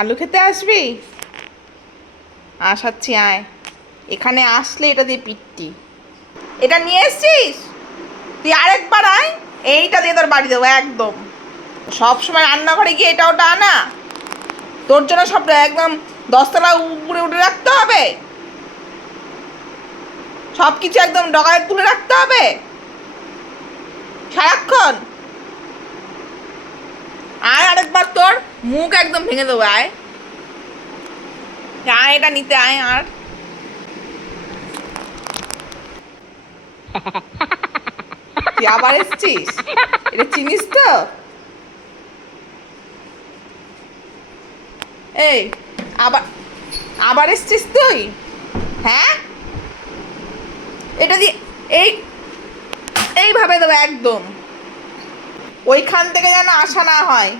আলু খেতে আসবি? আসাচ্ছি, আয়। এখানে আসলে এটা দিয়ে পিটটি। এটা নিয়ে এসছিস? তুই আরেকবার আয়, এইটা দিয়ে তোর বাড়ি দেবো একদম। সব সময় রান্নাঘরে গিয়ে এটা ওটা আনা, তোর জন্য সব একদম 10 তলা উপরে উঠে রাখতে হবে, সব কিছু একদম ডগায় তুলে রাখতে হবে সারাক্ষণ। আয় আরেকবার, তোর মুখ একদম ভেঙে দেবো। আয় আয়, এটা নিতে আয়। আর তুই আবার এসছিস? এটা চিনিস তো? এই, আবার আবার এসছিস তুই? হ্যাঁ, এটা দিয়ে এই এইভাবে দেবো একদম, ওইখান থেকে যেন আসা না হয়।